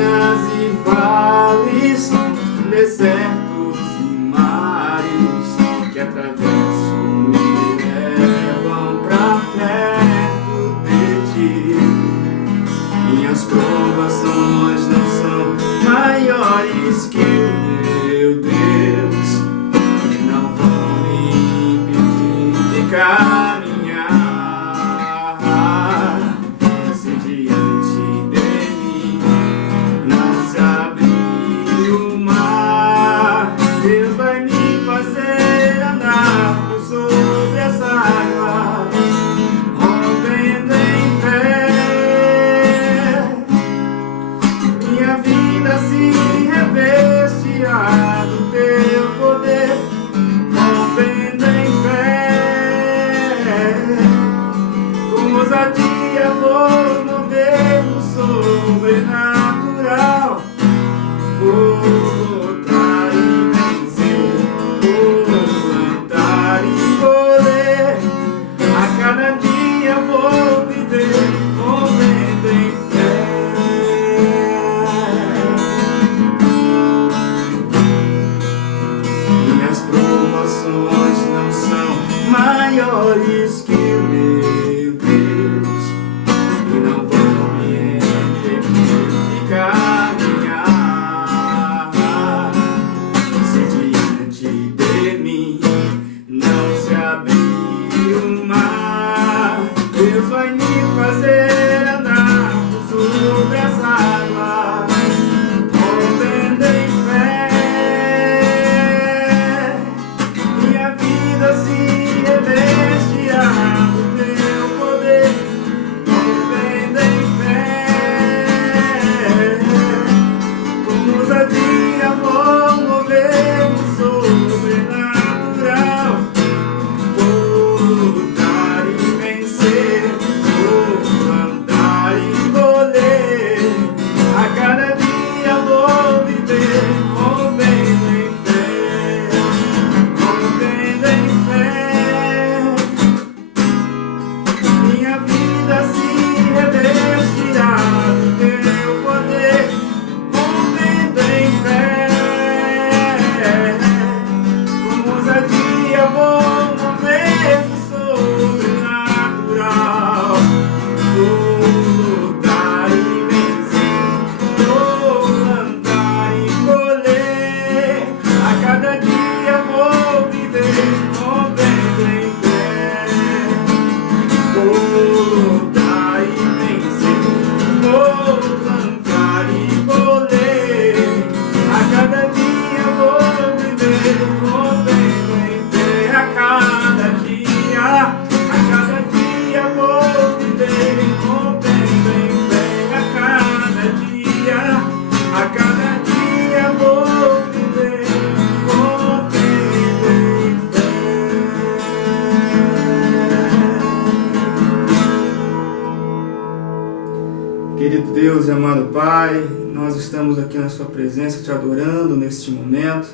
montanhas e vales, desertos e mares que atravesso me levam pra perto de ti. Minhas provações não são maiores que o meu Deus, e não vão me impedir de caminhar. Se diante de mim não se abrir o mar, Deus vai me fazer andar por sobre as águas, rompendo em fé. Minha vida se revestirá do teu poder, rompendo em fé. Com ousadia vou mover o sobrenatural, vou lutar e vencer, vou plantar e colher. A cada dia vou viver rompendo em fé. Minhas provações não são maiores que o meu Deus, e não vão me impedir de caminhar. Se diante de mim não se abrir o mar, Deus vai me fazer andar sobre as águas, rompendo em fé. Minha vida se revestirá do teu poder, rompendo em fé. Com ousadia vou mover o sobrenatural, vou lutar e vencer, vou plantar e colher. A cada dia vou viver rompendo em fé, rompendo em fé. Minha vida se revestirá do teu poder, rompendo em fé. Com ousadia vou mover o sobrenatural, vou lutar e vencer, vou plantar e colher. A cada dia vou viver rompendo em fé, vou lutar e vencer, vou plantar e colher. A cada dia vou viver rompendo em fé. A cada dia vou viver rompendo em fé. A cada dia vou viver rompendo em fé. Querido Deus e amado Pai, nós estamos aqui na sua presença te adorando neste momento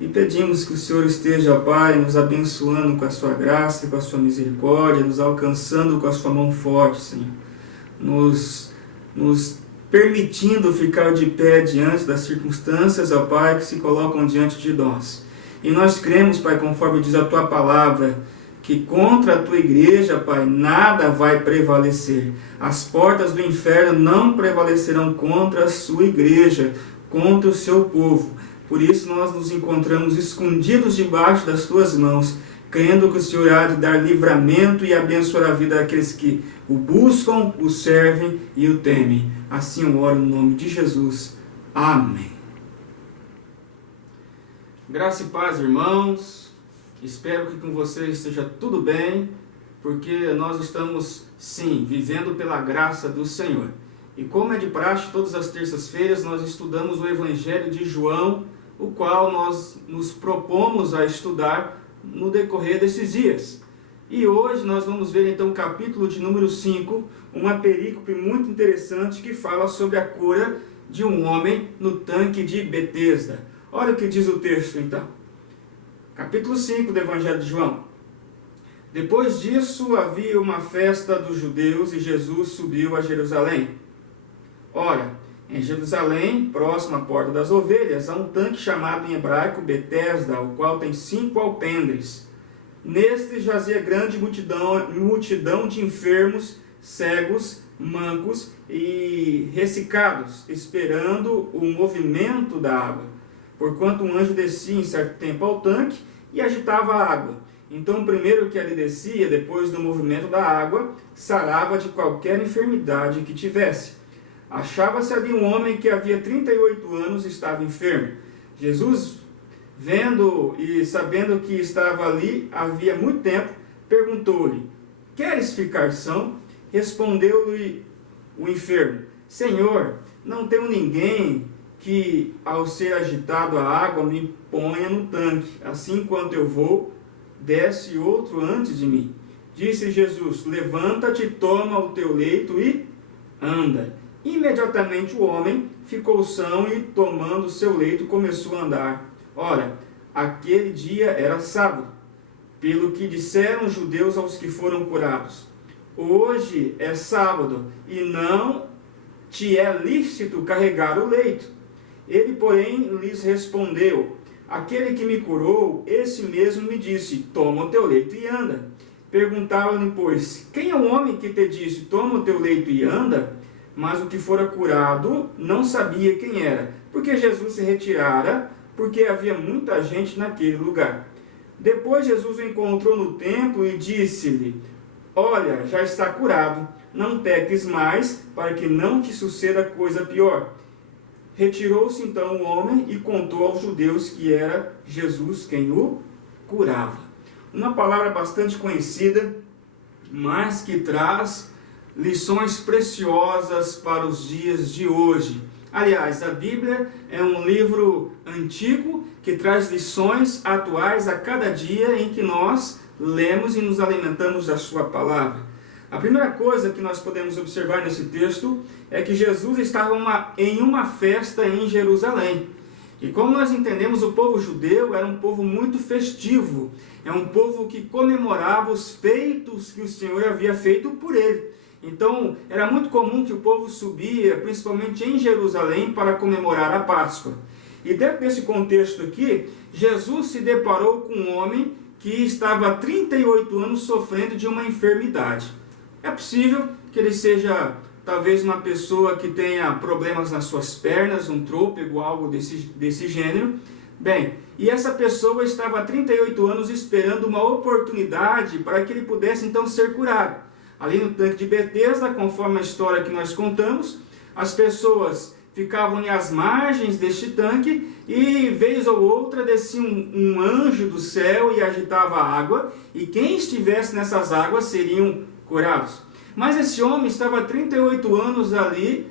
e pedimos que o Senhor esteja, ó Pai, nos abençoando com a sua graça e com a sua misericórdia, nos alcançando com a sua mão forte, Senhor, nos permitindo ficar de pé diante das circunstâncias, ó Pai, que se colocam diante de nós. E nós cremos, Pai, conforme diz a tua palavra, que contra a tua igreja, Pai, nada vai prevalecer. As portas do inferno não prevalecerão contra a sua igreja, contra o seu povo. Por isso nós nos encontramos escondidos debaixo das tuas mãos, crendo que o Senhor há de dar livramento e abençoar a vida daqueles que o buscam, o servem e o temem. Assim eu oro no nome de Jesus. Amém. Graça e paz, irmãos. Espero que com vocês esteja tudo bem, porque nós estamos, sim, vivendo pela graça do Senhor. E como é de praxe, todas as terças-feiras nós estudamos o Evangelho de João, o qual nós nos propomos a estudar no decorrer desses dias. E hoje nós vamos ver então o capítulo de número 5, uma perícope muito interessante que fala sobre a cura de um homem no tanque de Betesda. Olha o que diz o texto então. Capítulo 5 do Evangelho de João. Depois disso havia uma festa dos judeus e Jesus subiu a Jerusalém. Ora, Em Jerusalém, próximo à Porta das Ovelhas, há um tanque chamado em hebraico Betesda, o qual tem 5 alpendres. Neste jazia grande multidão de enfermos, cegos, mancos e ressecados, esperando o movimento da água. Porquanto um anjo descia em certo tempo ao tanque e agitava a água. Então o primeiro que ali descia, depois do movimento da água, sarava de qualquer enfermidade que tivesse. Achava-se ali um homem que havia 38 anos e estava enfermo. Jesus, vendo e sabendo que estava ali havia muito tempo, perguntou-lhe: queres ficar são? Respondeu-lhe o enfermo: Senhor, não tenho ninguém que, ao ser agitado a água, me ponha no tanque. Assim, quando eu vou, desce outro antes de mim. Disse Jesus: levanta-te, toma o teu leito e anda. Imediatamente o homem ficou são e, tomando o seu leito, começou a andar. Ora, aquele dia era sábado, pelo que disseram os judeus aos que foram curados: hoje é sábado e não te é lícito carregar o leito. Ele, porém, lhes respondeu: aquele que me curou, esse mesmo me disse: toma o teu leito e anda. Perguntaram-lhe, pois, quem é o homem que te disse: toma o teu leito e anda? Mas o que fora curado não sabia quem era, porque Jesus se retirara, porque havia muita gente naquele lugar. Depois Jesus o encontrou no templo e disse-lhe: olha, já está curado, não peques mais, para que não te suceda coisa pior. Retirou-se então o homem e contou aos judeus que era Jesus quem o curava. Uma palavra bastante conhecida, mas que traz lições preciosas para os dias de hoje. Aliás, a Bíblia é um livro antigo que traz lições atuais a cada dia em que nós lemos e nos alimentamos da sua palavra. A primeira coisa que nós podemos observar nesse texto é que Jesus estava em uma festa em Jerusalém. E como nós entendemos, o povo judeu era um povo muito festivo. É um povo que comemorava os feitos que o Senhor havia feito por ele. Então, era muito comum que o povo subia, principalmente em Jerusalém, para comemorar a Páscoa. E dentro desse contexto aqui, Jesus se deparou com um homem que estava há 38 anos sofrendo de uma enfermidade. É possível que ele seja talvez uma pessoa que tenha problemas nas suas pernas, um trôpego, algo desse gênero. Bem, e essa pessoa estava há 38 anos esperando uma oportunidade para que ele pudesse então ser curado. Ali no tanque de Betesda, conforme a história que nós contamos, as pessoas ficavam às margens deste tanque e, vez ou outra, descia um anjo do céu e agitava a água, e quem estivesse nessas águas seriam curados. Mas esse homem estava há 38 anos ali,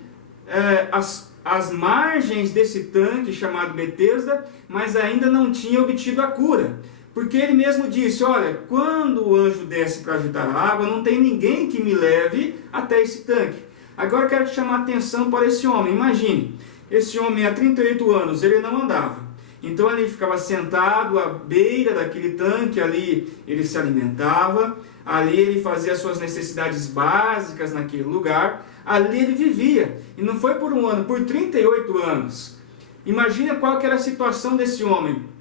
às margens desse tanque chamado Betesda, mas ainda não tinha obtido a cura. Porque ele mesmo disse: olha, quando o anjo desce para agitar a água, não tem ninguém que me leve até esse tanque. Agora eu quero te chamar a atenção para esse homem. Imagine, esse homem há 38 anos, ele não andava. Então ele ficava sentado à beira daquele tanque, ali ele se alimentava, ali ele fazia as suas necessidades básicas naquele lugar, ali ele vivia. E não foi por um ano, por 38 anos. Imagina qual que era a situação desse homem.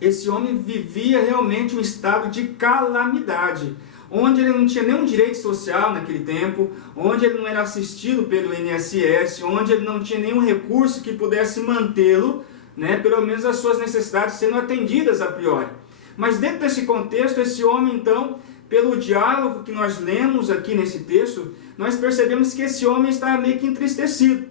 Esse homem vivia realmente um estado de calamidade, onde ele não tinha nenhum direito social naquele tempo, onde ele não era assistido pelo INSS, onde ele não tinha nenhum recurso que pudesse mantê-lo, pelo menos as suas necessidades sendo atendidas a priori. Mas dentro desse contexto, esse homem então, pelo diálogo que nós lemos aqui nesse texto, nós percebemos que esse homem estava meio que entristecido.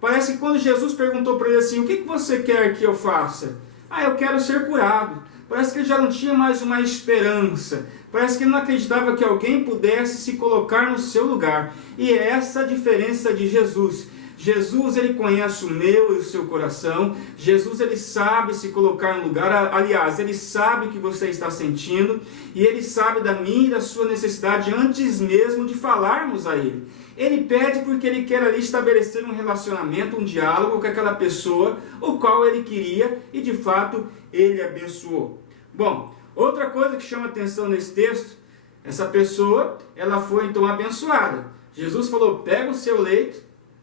Parece que quando Jesus perguntou para ele assim: o que você quer que eu faça? Eu quero ser curado. Parece que ele já não tinha mais uma esperança. Parece que ele não acreditava que alguém pudesse se colocar no seu lugar. E é essa a diferença de Jesus. Jesus, ele conhece o meu e o seu coração. Jesus, ele sabe se colocar no lugar. Aliás, ele sabe o que você está sentindo. E ele sabe da minha e da sua necessidade antes mesmo de falarmos a ele. Ele pede porque ele quer ali estabelecer um relacionamento, um diálogo com aquela pessoa, o qual ele queria e de fato ele abençoou. Bom, outra coisa que chama atenção nesse texto, essa pessoa, ela foi então abençoada. Jesus falou: pega o seu leito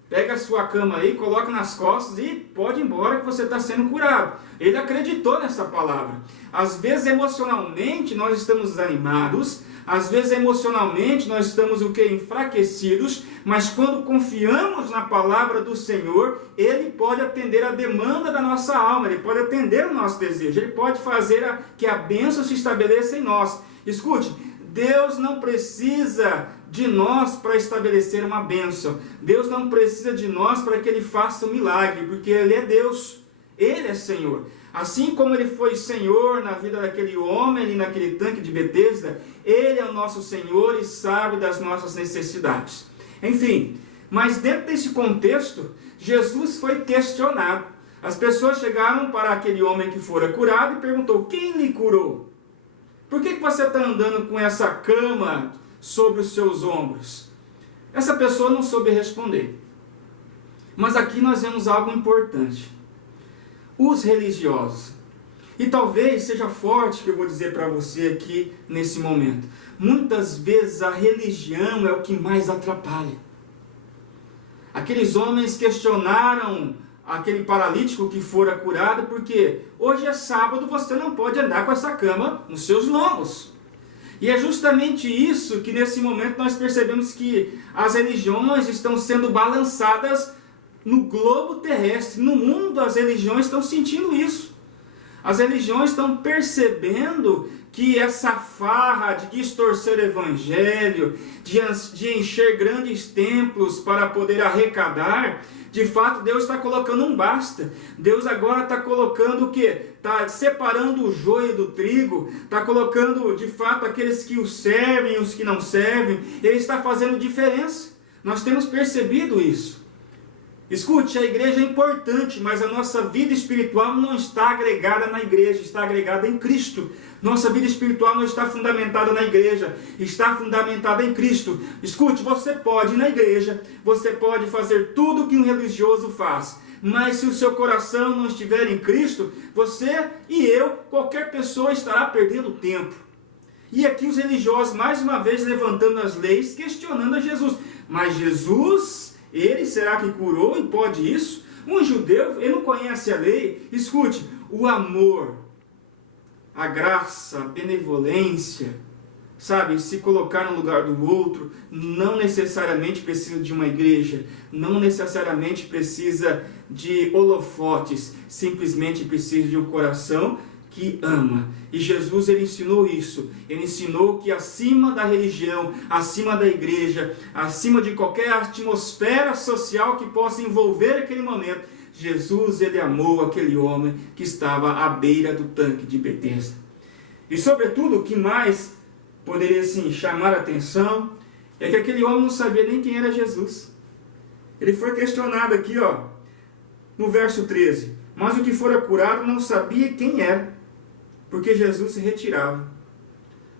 pega a sua cama aí, coloca nas costas e pode ir embora que você está sendo curado. Ele acreditou nessa palavra. Às vezes emocionalmente nós estamos desanimados, às vezes emocionalmente nós estamos enfraquecidos, mas quando confiamos na palavra do Senhor, Ele pode atender a demanda da nossa alma, Ele pode atender o nosso desejo, Ele pode fazer que a bênção se estabeleça em nós. Escute, Deus não precisa de nós para estabelecer uma bênção. Deus não precisa de nós para que Ele faça um milagre, porque Ele é Deus, Ele é Senhor. Assim como Ele foi Senhor na vida daquele homem ali naquele tanque de Betesda, Ele é o nosso Senhor e sabe das nossas necessidades. Enfim, mas dentro desse contexto, Jesus foi questionado. As pessoas chegaram para aquele homem que fora curado e perguntou: quem lhe curou? Por que você está andando com essa cama sobre os seus ombros? Essa pessoa não soube responder. Mas aqui nós vemos algo importante. Os religiosos. E talvez seja forte que eu vou dizer para você aqui nesse momento. Muitas vezes a religião é o que mais atrapalha. Aqueles homens questionaram aquele paralítico que fora curado, porque hoje é sábado, você não pode andar com essa cama nos seus lombos. E é justamente isso que nesse momento nós percebemos que as religiões estão sendo balançadas no globo terrestre. No mundo as religiões estão sentindo isso. As religiões estão percebendo que essa farra de distorcer o evangelho, de encher grandes templos para poder arrecadar, de fato Deus está colocando um basta. Deus agora está colocando o quê? Está separando o joio do trigo, está colocando de fato aqueles que o servem e os que não servem. Ele está fazendo diferença. Nós temos percebido isso. Escute, a igreja é importante, mas a nossa vida espiritual não está agregada na igreja, está agregada em Cristo. Nossa vida espiritual não está fundamentada na igreja, está fundamentada em Cristo. Escute, você pode ir na igreja, você pode fazer tudo o que um religioso faz, mas se o seu coração não estiver em Cristo, você e eu, qualquer pessoa estará perdendo tempo. E aqui os religiosos, mais uma vez, levantando as leis, questionando a Jesus. Mas Jesus... Ele será que curou e pode isso? Um judeu, ele não conhece a lei. Escute, o amor, a graça, a benevolência, sabe, se colocar no lugar do outro, não necessariamente precisa de uma igreja, não necessariamente precisa de holofotes, simplesmente precisa de um coração que ama. E Jesus, ele ensinou isso. Ele ensinou que acima da religião, acima da igreja, acima de qualquer atmosfera social que possa envolver aquele momento, Jesus, ele amou aquele homem que estava à beira do tanque de Betesda. E sobretudo, o que mais poderia assim, chamar a atenção é que aquele homem não sabia nem quem era Jesus. Ele foi questionado aqui, no verso 13. Mas o que fora curado não sabia quem era, porque Jesus se retirava.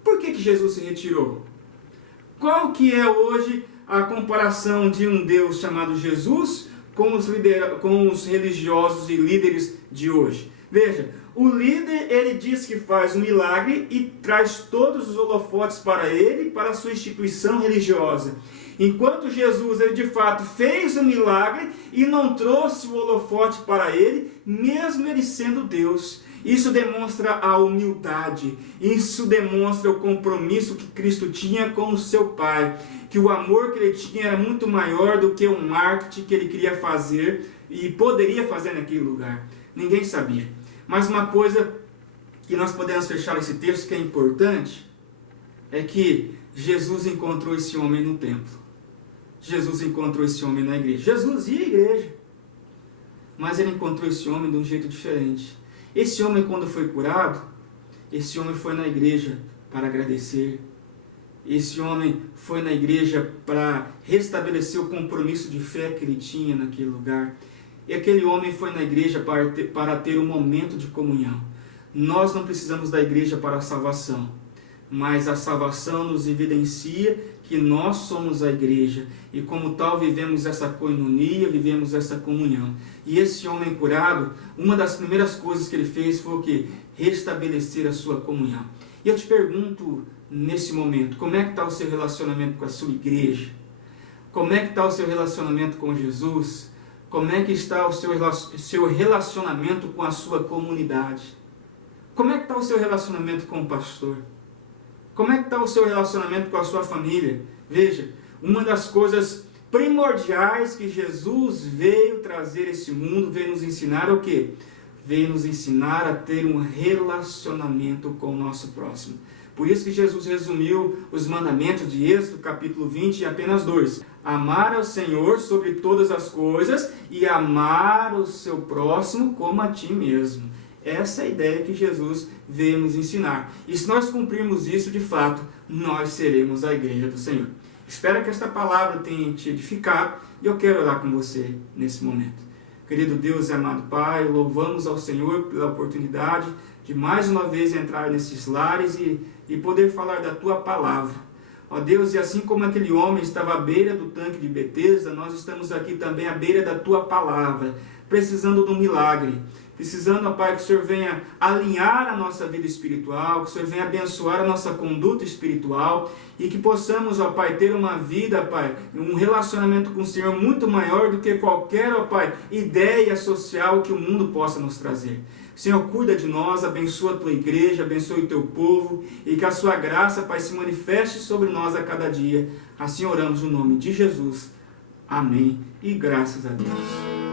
Por que Jesus se retirou? Qual que é hoje a comparação de um Deus chamado Jesus com os religiosos e líderes de hoje? Veja, o líder, ele diz que faz um milagre e traz todos os holofotes para ele, para a sua instituição religiosa. Enquanto Jesus, ele de fato fez o milagre e não trouxe o holofote para ele, mesmo ele sendo Deus. Isso demonstra a humildade, isso demonstra o compromisso que Cristo tinha com o seu Pai, que o amor que ele tinha era muito maior do que o marketing que ele queria fazer e poderia fazer naquele lugar. Ninguém sabia. Mas uma coisa que nós podemos fechar esse texto que é importante, é que Jesus encontrou esse homem no templo. Jesus encontrou esse homem na igreja. Jesus ia à igreja, mas ele encontrou esse homem de um jeito diferente. Esse homem, quando foi curado, esse homem foi na igreja para agradecer. Esse homem foi na igreja para restabelecer o compromisso de fé que ele tinha naquele lugar. E aquele homem foi na igreja para ter um momento de comunhão. Nós não precisamos da igreja para a salvação, mas a salvação nos evidencia que nós somos a igreja, e como tal vivemos essa koinonia, vivemos essa comunhão. E esse homem curado, uma das primeiras coisas que ele fez foi o quê? Restabelecer a sua comunhão. E eu te pergunto nesse momento, como é que está o seu relacionamento com a sua igreja? Como é que está o seu relacionamento com Jesus? Como é que está o seu relacionamento com a sua comunidade? Como é que está o seu relacionamento com o pastor? Como é que está o seu relacionamento com a sua família? Veja, uma das coisas primordiais que Jesus veio trazer a esse mundo, veio nos ensinar o quê? Veio nos ensinar a ter um relacionamento com o nosso próximo. Por isso que Jesus resumiu os mandamentos de Êxodo, capítulo 20, em apenas 2. Amar ao Senhor sobre todas as coisas e amar o seu próximo como a ti mesmo. Essa é a ideia que Jesus veio nos ensinar. E se nós cumprirmos isso, de fato, nós seremos a igreja do Senhor. Espero que esta palavra tenha te edificado e eu quero orar com você nesse momento. Querido Deus e amado Pai, louvamos ao Senhor pela oportunidade de mais uma vez entrar nesses lares e poder falar da Tua palavra. Ó Deus, e assim como aquele homem estava à beira do tanque de Betesda, nós estamos aqui também à beira da Tua palavra, precisando de um milagre. Precisando, ó Pai, que o Senhor venha alinhar a nossa vida espiritual, que o Senhor venha abençoar a nossa conduta espiritual e que possamos, ó Pai, ter uma vida, Pai, um relacionamento com o Senhor muito maior do que qualquer, ó Pai, ideia social que o mundo possa nos trazer. Senhor, cuida de nós, abençoa a Tua igreja, abençoe o Teu povo e que a Sua graça, Pai, se manifeste sobre nós a cada dia. Assim oramos no nome de Jesus. Amém e graças a Deus.